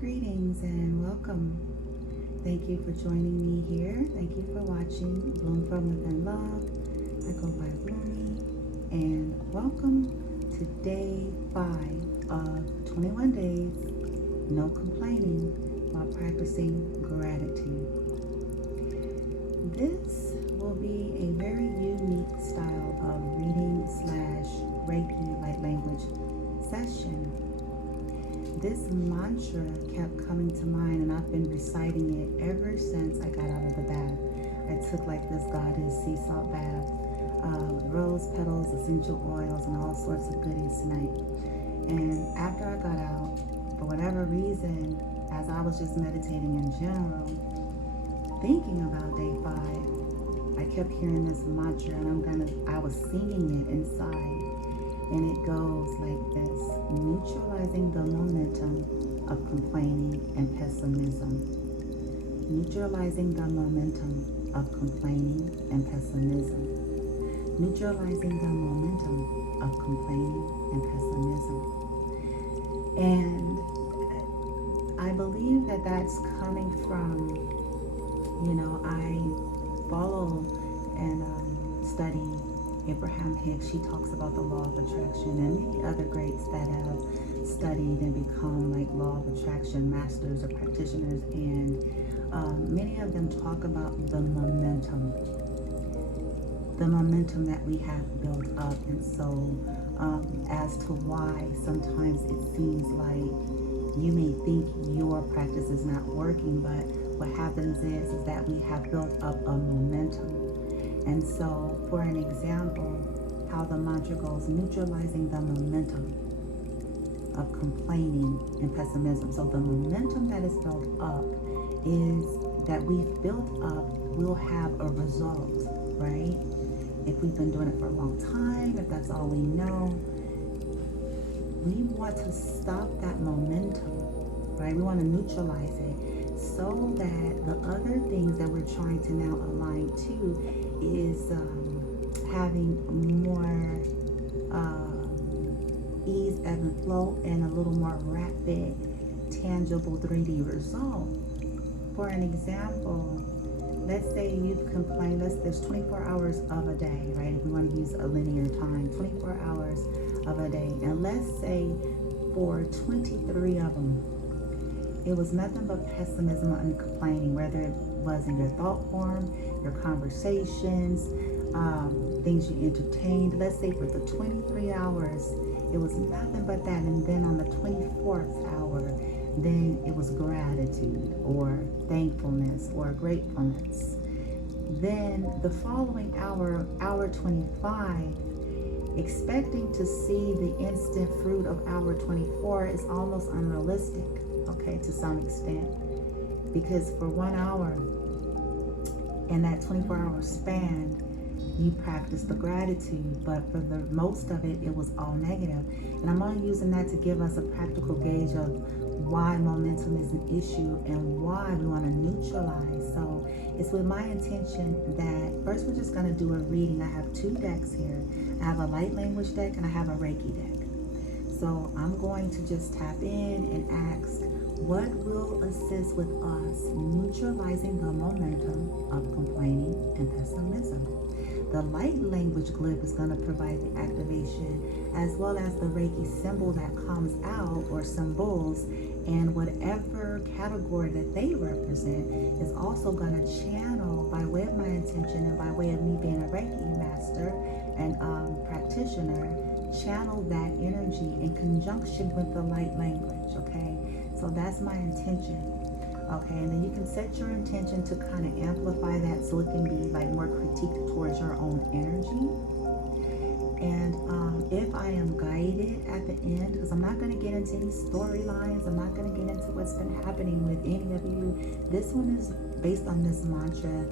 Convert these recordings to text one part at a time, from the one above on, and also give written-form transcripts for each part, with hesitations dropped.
Greetings and welcome. Thank you for joining me here. Thank you for watching Bloom From Within Love. I go by Bloomy, and welcome to day 5 of 21 days, no complaining while practicing gratitude. This will be a very unique style of reading / Reiki light language session. This mantra kept coming to mind, and I've been reciting it ever since I got out of the bath. I took like this goddess sea salt bath, rose petals, essential oils, and all sorts of goodies tonight. And after I got out, for whatever reason, as I was just meditating in general, thinking about day 5, I kept hearing this mantra, and I was singing it inside. And it goes like this: neutralizing the momentum of complaining and pessimism. Neutralizing the momentum of complaining and pessimism. Neutralizing the momentum of complaining and pessimism. And I believe that that's coming from, I follow and study Abraham Hicks. She talks about the law of attraction, and many other greats that have studied and become like law of attraction masters or practitioners, and many of them talk about the momentum that we have built up. And so as to why sometimes it seems like you may think your practice is not working, but what happens is that we have built up a momentum. And so, for an example, how the mantra goes: neutralizing the momentum of complaining and pessimism. So the momentum that is built up is that we've built up will have a result, right? If we've been doing it for a long time, if that's all we know, we want to stop that momentum, right? We want to neutralize it so that the other things that we're trying to now align to is having more ease, ebb and flow, and a little more rapid, tangible 3D result. For an example, let's say you've complained, there's 24 hours of a day, right? If we want to use a linear time, 24 hours of a day. And let's say for 23 of them, it was nothing but pessimism and complaining, whether it was in your thought form, your conversations, things you entertained. Let's say for the 23 hours, it was nothing but that. And then on the 24th hour, then it was gratitude or thankfulness or gratefulness. Then the following hour, hour 25, expecting to see the instant fruit of hour 24 is almost unrealistic, okay, to some extent. Because for 1 hour in that 24-hour span, you practice the gratitude, but for the most of it, it was all negative. And I'm only using that to give us a practical gauge of why momentum is an issue and why we want to neutralize. So it's with my intention that first we're just going to do a reading. I have 2 decks here. I have a light language deck and I have a Reiki deck. So I'm going to just tap in and ask, what will assist with us neutralizing the momentum of complaining and pessimism? The light language glyph is going to provide the activation, as well as the Reiki symbol that comes out, or symbols, and whatever category that they represent is also going to channel, by way of my intention and by way of me being a Reiki master and practitioner, channel that energy in conjunction with the light language, okay? So that's my intention, okay? And then you can set your intention to kind of amplify that so it can be like more critique towards your own energy. And if I am guided at the end, because I'm not going to get into any storylines, I'm not going to get into what's been happening with any of you. This one is based on this mantra,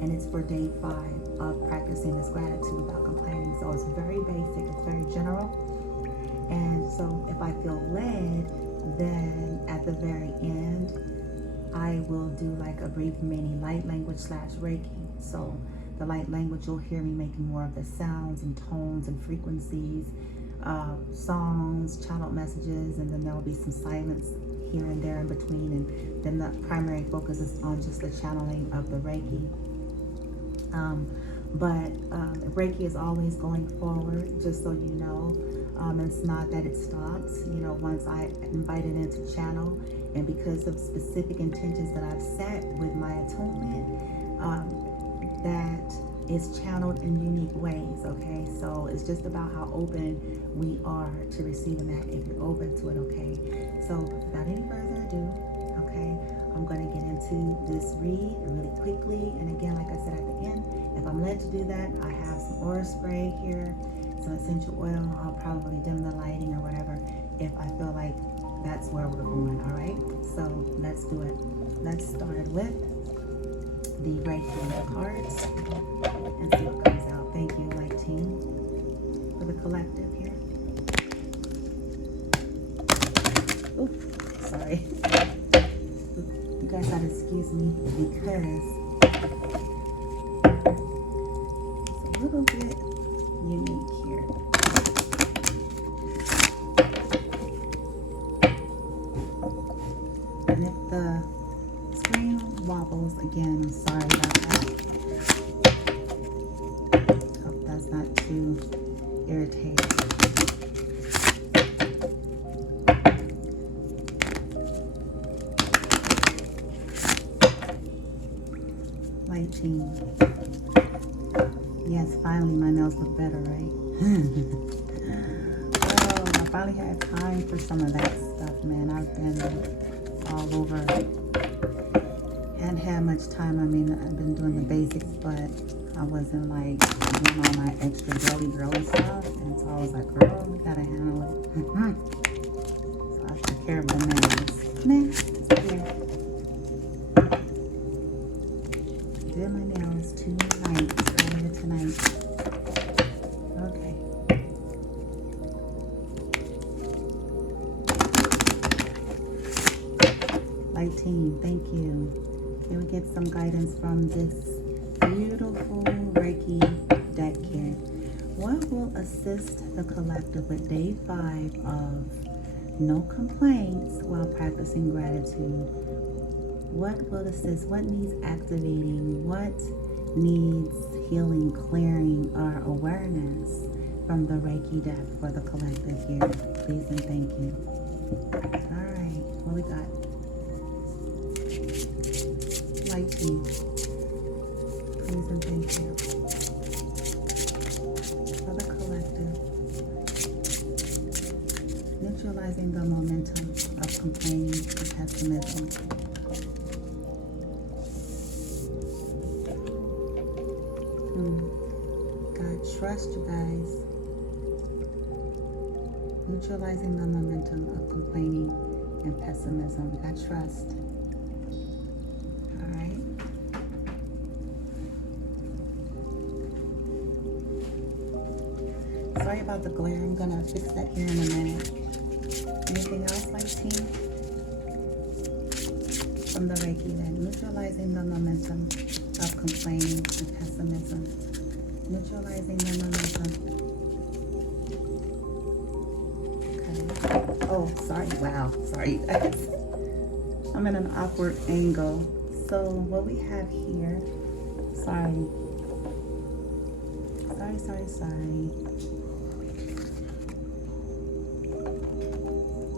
and it's for day 5 of practicing this gratitude without complaining. So it's very basic, it's very general. And so if I feel led, then at the very end, I will do like a brief mini light language / Reiki. So the light language, you'll hear me making more of the sounds and tones and frequencies songs, channeled messages, and then there will be some silence here and there in between, and then the primary focus is on just the channeling of the Reiki. But Reiki is always going forward, just so you know. It's not that it stops, you know, once I invite it into channel, and because of specific intentions that I've set with my attunement, that is channeled in unique ways, okay? So it's just about how open we are to receiving that, if you're open to it, okay? So without any further ado, okay, I'm gonna get into this read really quickly. And again, like I said at the end, if I'm led to do that, I have some aura spray here, some essential oil. I'll probably dim the lighting or whatever if I feel like that's where we're going, all right? So let's do it. Let's start with the Reiki cards and see what comes out. Thank you, light team, for the collective here. Oops, sorry. You guys gotta excuse me because it's a little bit unique here. And if the screen wobbles again, I'm sorry about that. Hope that's not too irritating. Light team. Yes, finally my nails look better, right? Oh, I finally had time for some of that stuff, man. I've been all over. Hadn't had much time. I mean, I've been doing the basics, but I wasn't like doing all my extra girly stuff. And so I was like, girl, we gotta handle it. So I took care of the nails. Next, here. Did my nails tonight, earlier tonight. Okay. Light team, thank you. Can we get some guidance from this beautiful Reiki deck here? What will assist the collective with day 5 of no complaints while practicing gratitude? What will assist? What needs activating? What needs healing, clearing, or awareness from the Reiki deck for the collective here? Please and thank you. All right, what we got? Light team. Please and thank you. For the collective. Neutralizing the momentum of complaining and pessimism. God, trust, you guys. Neutralizing the momentum of complaining and pessimism. God, trust. All right. Sorry about the glare. I'm gonna fix that here in a minute. Anything else, light team? From the Reiki then. Neutralizing the momentum of complaining and pessimism. Neutralizing the momentum. Okay. Oh, sorry. Wow. Sorry, guys. I'm in an awkward angle. So what we have here, sorry.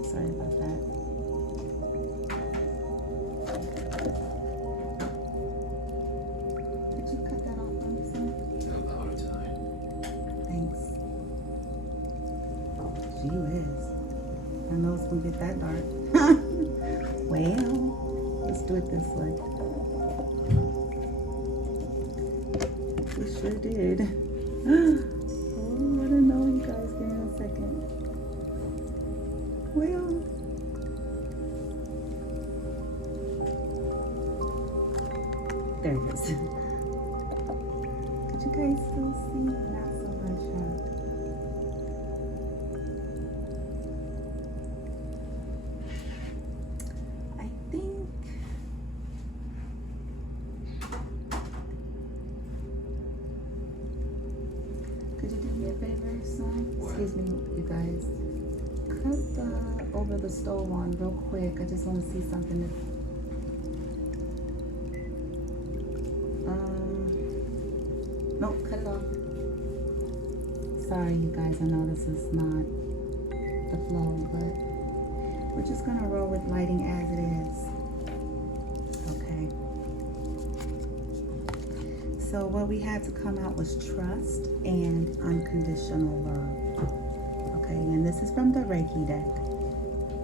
Sorry about that. Did you cut that off on me, son? I'm out of time. Thanks. Gee whiz. I know it's gonna get that dark. Well, let's do it this way. We sure did. Oh, I don't know, you guys. Give me a second. Well, there it is. Did you guys still see? Not so much, huh? I think could you do me a favor, son? What? Excuse me, you guys. Cut the over the stove on real quick. I just want to see something. Nope, cut it off. Sorry, you guys. I know this is not the flow, but we're just gonna roll with lighting as it is. Okay. So what we had to come out was trust and unconditional love. Okay, and this is from the Reiki deck.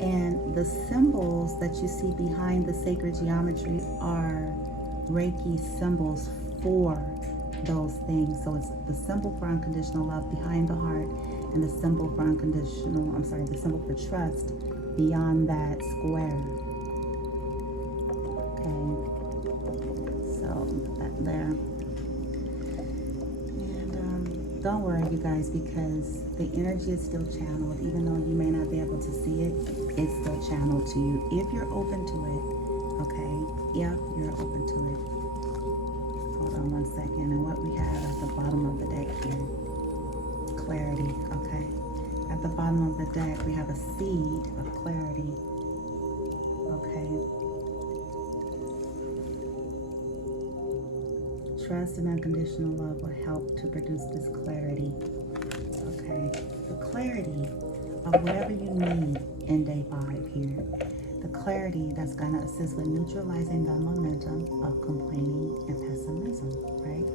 And the symbols that you see behind the sacred geometry are Reiki symbols for those things. So it's the symbol for unconditional love behind the heart, and the symbol for the symbol for trust beyond that square. Okay, so put that there. And don't worry, you guys, because the energy is still channeled. Even though you may not be able to see it, it's still channeled to you if you're open to it. Okay, if you're open to it. Hold on one second. And what we have at the bottom of the deck here, clarity. Okay, at the bottom of the deck we have a seed of clarity. Okay, trust and unconditional love will help to produce this clarity. Okay, the clarity of whatever you need in day 5 here. The clarity that's going to assist with neutralizing the momentum of complaining and pessimism, right?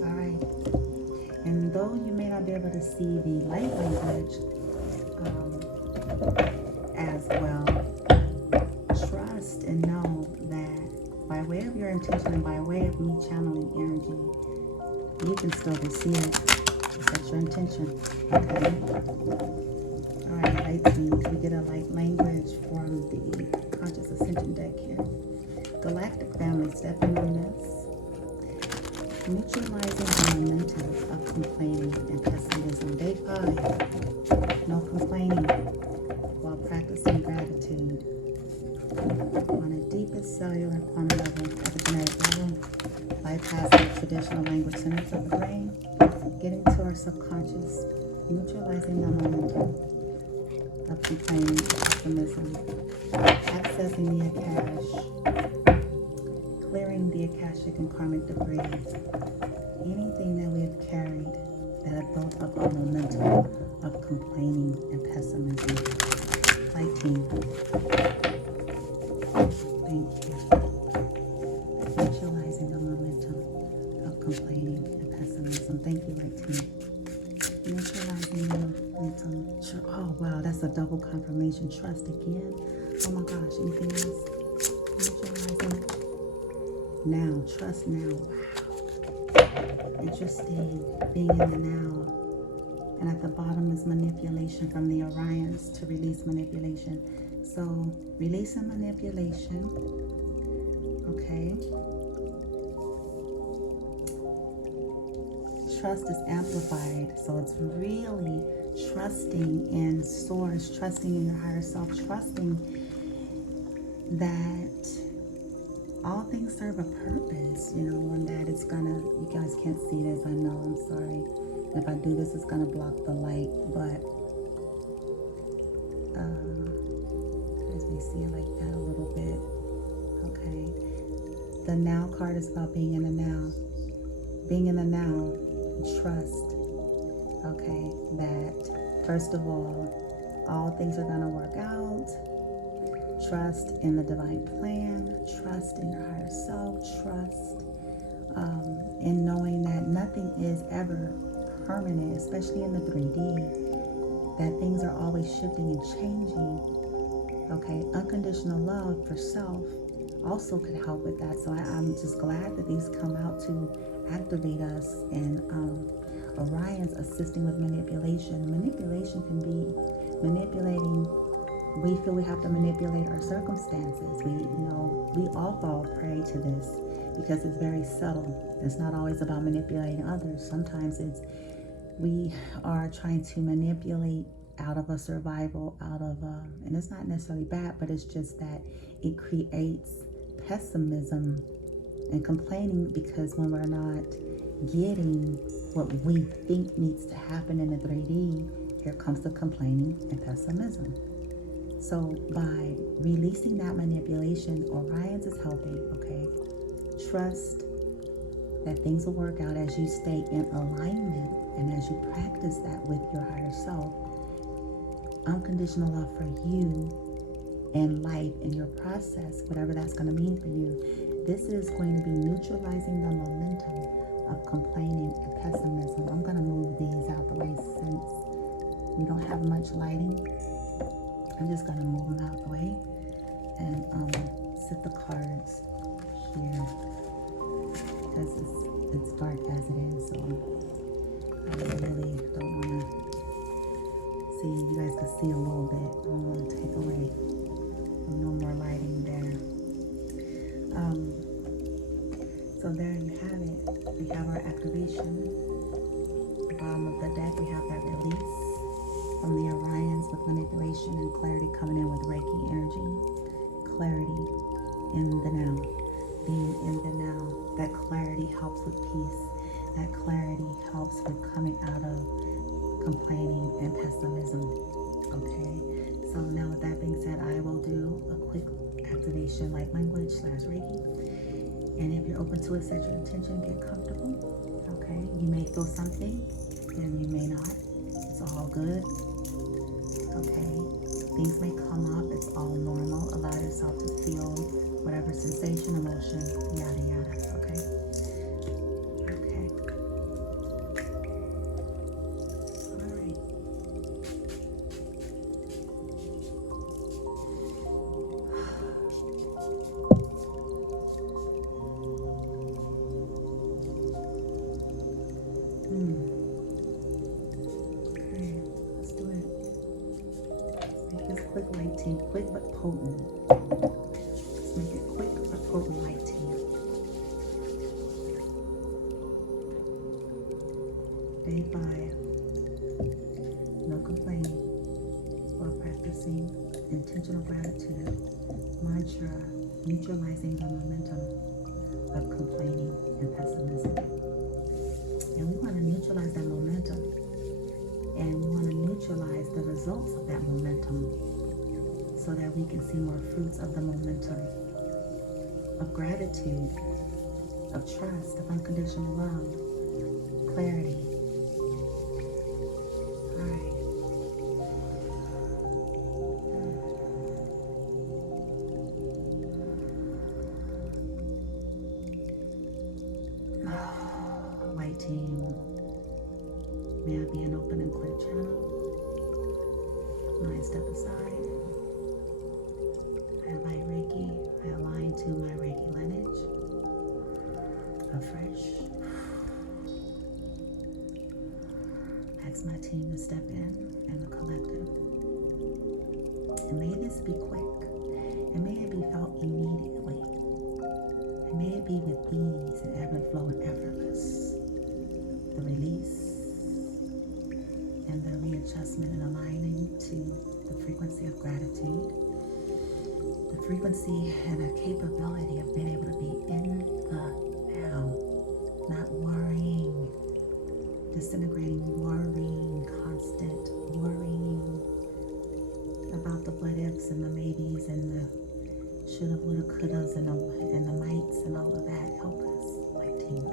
All right. And though you may not be able to see the light language as well, trust and know that by way of your intention and by way of me channeling energy, you can still receive it. That's your intention. Okay. All right, light team. Can we get a light language from the conscious ascension deck here? Galactic family, stepping on this. Neutralizing the momentum of complaining and pessimism. Day 5. No complaining while practicing gratitude. On a deepest cellular quantum level, epigenetic level, bypassing traditional language centers of the brain, getting to our subconscious, neutralizing the momentum of complaining and pessimism, accessing the Akash, clearing the Akashic and karmic debris, anything that we have carried that have built up a momentum of complaining and pessimism. Light team. Thank you. Neutralizing the momentum of complaining and pessimism. Thank you, light team. Neutralizing the momentum. Oh wow, that's a double confirmation. Trust again. Oh my gosh, anything else? Neutralizing. Now, trust now. Wow. Interesting. Being in the now. And at the bottom is manipulation from the Orions to release manipulation. So, releasing manipulation. Okay. Trust is amplified. So, it's really trusting in source, trusting in your higher self, trusting that all things serve a purpose, you know, and that it's gonna, you guys can't see this, I know, I'm sorry. If I do this, it's gonna block the light, but as we see it like that a little bit, okay. The now card is about being in the now. Being in the now, trust, okay, that first of all things are gonna work out. Trust in the divine plan, trust in your higher self, trust in knowing that nothing is ever permanent, especially in the 3D, that things are always shifting and changing. Okay, unconditional love for self also could help with that. So I'm just glad that these come out to activate us, and Orion's assisting with manipulation. Manipulation can be manipulating. We feel we have to manipulate our circumstances. We all fall prey to this because it's very subtle. It's not always about manipulating others. Sometimes we are trying to manipulate out of a survival, and it's not necessarily bad, but it's just that it creates pessimism and complaining because when we're not getting what we think needs to happen in the 3D, here comes the complaining and pessimism. So by releasing that manipulation, Orion's is helping, okay? Trust that things will work out as you stay in alignment and as you practice that with your higher self. Unconditional love for you and life in your process, whatever that's going to mean for you. This is going to be neutralizing the momentum of complaining and pessimism. I'm going to move these out the way since we don't have much lighting. I'm just going to move them out the way and sit the cards here because it's dark as it is, so I really don't want to see. You guys can see a little bit. I don't want to take away. No more lighting there. So there you have it. We have our activation. At the bottom of the deck, we have that release from the Orions with manipulation and clarity coming in with Reiki energy. Clarity in the now. Being in the now. That clarity helps with peace. That clarity helps with coming out of complaining and pessimism. Okay? So now with that being said, I will do a quick activation, light language / Reiki. And if you're open to it, set your intention, get comfortable. Okay? You may feel something and you may not. It's all good. Okay? Things may come up. It's all normal. Allow yourself to feel whatever sensation, emotion, yada yada. Okay? Okay. All right. Okay, let's do it. Make this quick lighting, quick but potent. Let's make it quick but potent lighting. Day 5. No complaining while practicing intentional gratitude. Mantra, neutralizing the momentum of complaining and pessimism. And we want to neutralize that momentum. And we want to neutralize the results of that momentum so that we can see more fruits of the momentum of gratitude, of trust, of unconditional love, clarity. All right. White team, may I be an open and clear channel? When I step aside, I invite Reiki. I align to my Reiki lineage afresh. Ask my team to step in and the collective. And may this be quick, and may it be felt immediately. And may it be with ease and ebb and flow and effortless. The release and the readjustment and aligning to the frequency of gratitude. The frequency and the capability of being able to be in the now. Not worrying, disintegrating, worrying, constant worrying about the what ifs and the maybes and the shoulda, woulda, couldas and the mights and all of that. Help us, my team.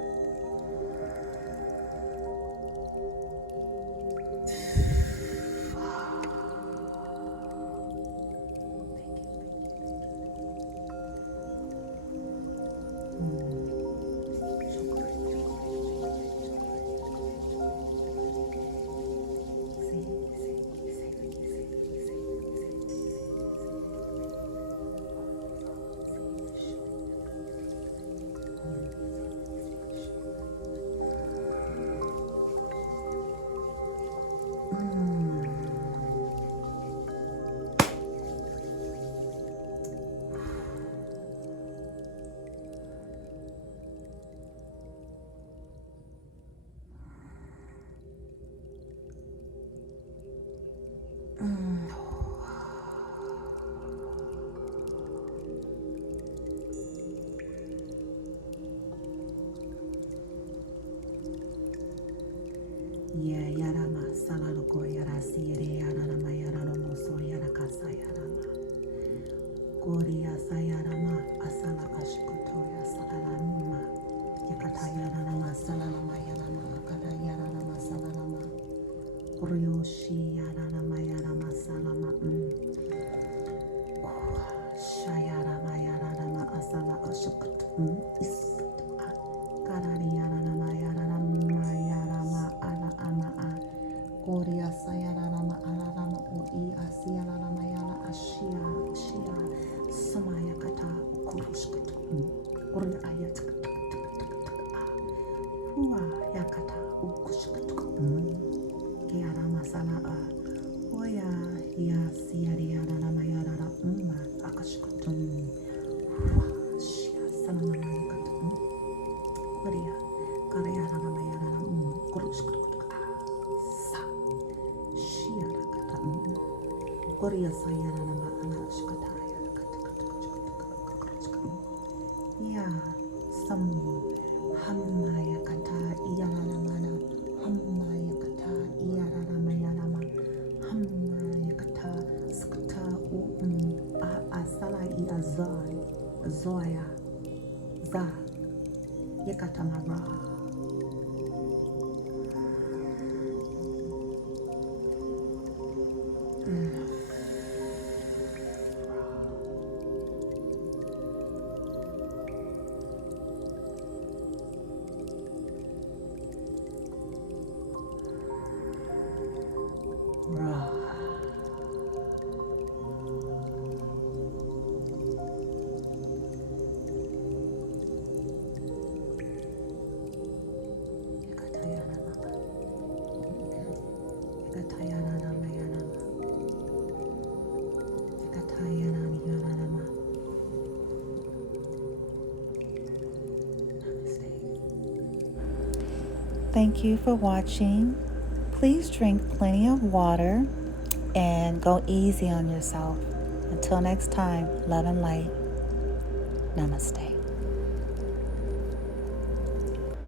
Salaloko yara siere yara rama yara romo so yara kasa yara ma. Goria sayara ma asala ashkoto ya salalama. Yakata yara rama salalama yara ma akata yara rama salalama. Goryoshi yara rama yara ma salama. Shayara ma yara rama asala ashkoto. Karari yara rama yara rama yara ma ala ama a. Goria sayara rama ala rama o I asiyara rama yara ashia shia samaya kata kurushkata goria ayat hua yakata ukushkata kiara masala a oya ya siyari yara rama yara rama akashkata hua shia samaya kata goria karaya rama yara rama kurushkata Korea sayara nama ala shkataya ya sam hammaya kata iyala namana hammaya kata iyala namaya nama hammaya kata skata a asala iya zoya za yakata mara. Thank you for watching. Please drink plenty of water and go easy on yourself. Until next time, love and light. Namaste.